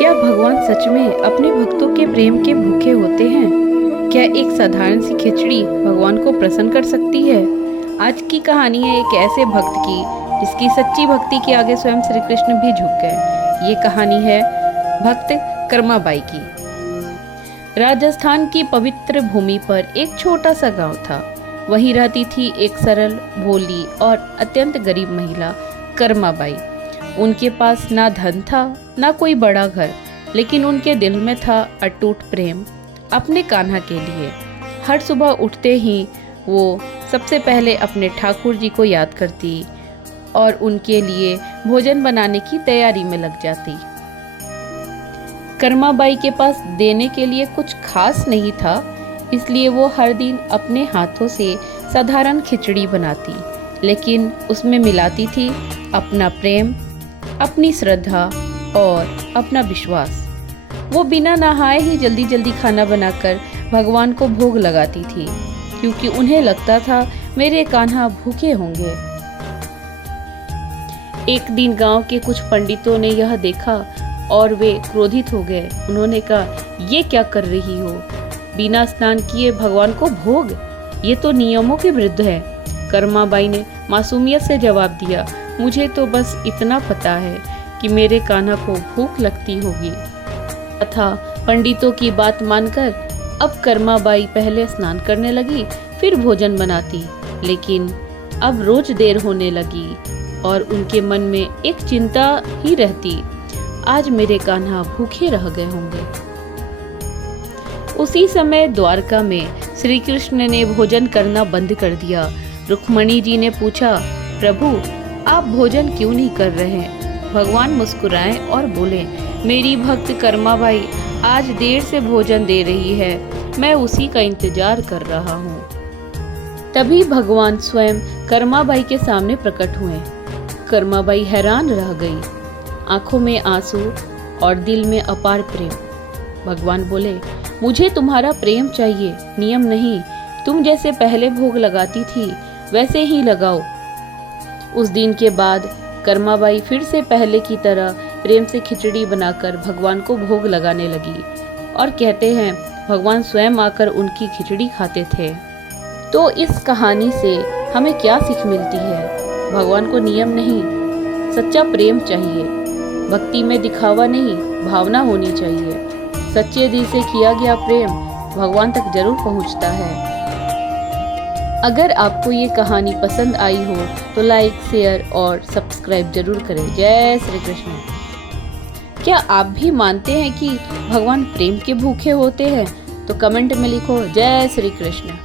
क्या भगवान सच में अपने भक्तों के प्रेम के भूखे होते हैं? क्या एक साधारण सी खिचड़ी भगवान को प्रसन्न कर सकती है? आज की कहानी है एक ऐसे भक्त की जिसकी सच्ची भक्ति के आगे स्वयं श्री कृष्ण भी झुक गए। ये कहानी है भक्त कर्माबाई की। राजस्थान की पवित्र भूमि पर एक छोटा सा गांव था। वहीं रहती थी एक सरल, भोली और अत्यंत गरीब महिला कर्माबाई। उनके पास ना धन था ना कोई बड़ा घर, लेकिन उनके दिल में था अटूट प्रेम अपने कान्हा के लिए। हर सुबह उठते ही वो सबसे पहले अपने ठाकुर जी को याद करती और उनके लिए भोजन बनाने की तैयारी में लग जाती। कर्माबाई के पास देने के लिए कुछ खास नहीं था, इसलिए वो हर दिन अपने हाथों से साधारण खिचड़ी बनाती, लेकिन उसमें मिलाती थी अपना प्रेम, अपनी श्रद्धा और अपना विश्वास। वो बिना नहाए ही जल्दी जल्दी खाना बनाकर भगवान को भोग लगाती थी, क्योंकि उन्हें लगता था मेरे कान्हा भूखे होंगे। एक दिन गांव के कुछ पंडितों ने यह देखा और वे क्रोधित हो गए। उन्होंने कहा, ये क्या कर रही हो? बिना स्नान किए भगवान को भोग, ये तो नियमों के विरुद्ध है। कर्माबाई ने मासूमियत से जवाब दिया, मुझे तो बस इतना पता है कि मेरे कान्हा को भूख लगती होगी। तथा पंडितों की बात मानकर अब कर्माबाई पहले स्नान करने लगी, फिर भोजन बनाती, लेकिन अब रोज देर होने लगी और उनके मन में एक चिंता ही रहती, आज मेरे कान्हा भूखे रह गए होंगे। उसी समय द्वारका में श्री कृष्ण ने भोजन करना बंद कर दिया। रुक्मणी जी ने पूछा, प्रभु आप भोजन क्यों नहीं कर रहे हैं? भगवान मुस्कुराए और बोले, मेरी भक्त कर्माबाई आज देर से भोजन दे रही है, मैं उसी का इंतजार कर रहा हूँ। तभी भगवान स्वयं कर्माबाई के सामने प्रकट हुए। कर्माबाई हैरान रह गई, आंखों में आंसू और दिल में अपार प्रेम। भगवान बोले, मुझे तुम्हारा प्रेम चाहिए, नियम नहीं। तुम जैसे पहले भोग लगाती थी वैसे ही लगाओ। उस दिन के बाद कर्माबाई फिर से पहले की तरह प्रेम से खिचड़ी बनाकर भगवान को भोग लगाने लगी, और कहते हैं भगवान स्वयं आकर उनकी खिचड़ी खाते थे। तो इस कहानी से हमें क्या सीख मिलती है? भगवान को नियम नहीं, सच्चा प्रेम चाहिए। भक्ति में दिखावा नहीं, भावना होनी चाहिए। सच्चे दिल से किया गया प्रेम भगवान तक जरूर पहुंचता है। अगर आपको ये कहानी पसंद आई हो तो लाइक, शेयर और सब्सक्राइब जरूर करें। जय श्री कृष्ण। क्या आप भी मानते हैं कि भगवान प्रेम के भूखे होते हैं? तो कमेंट में लिखो, जय श्री कृष्ण।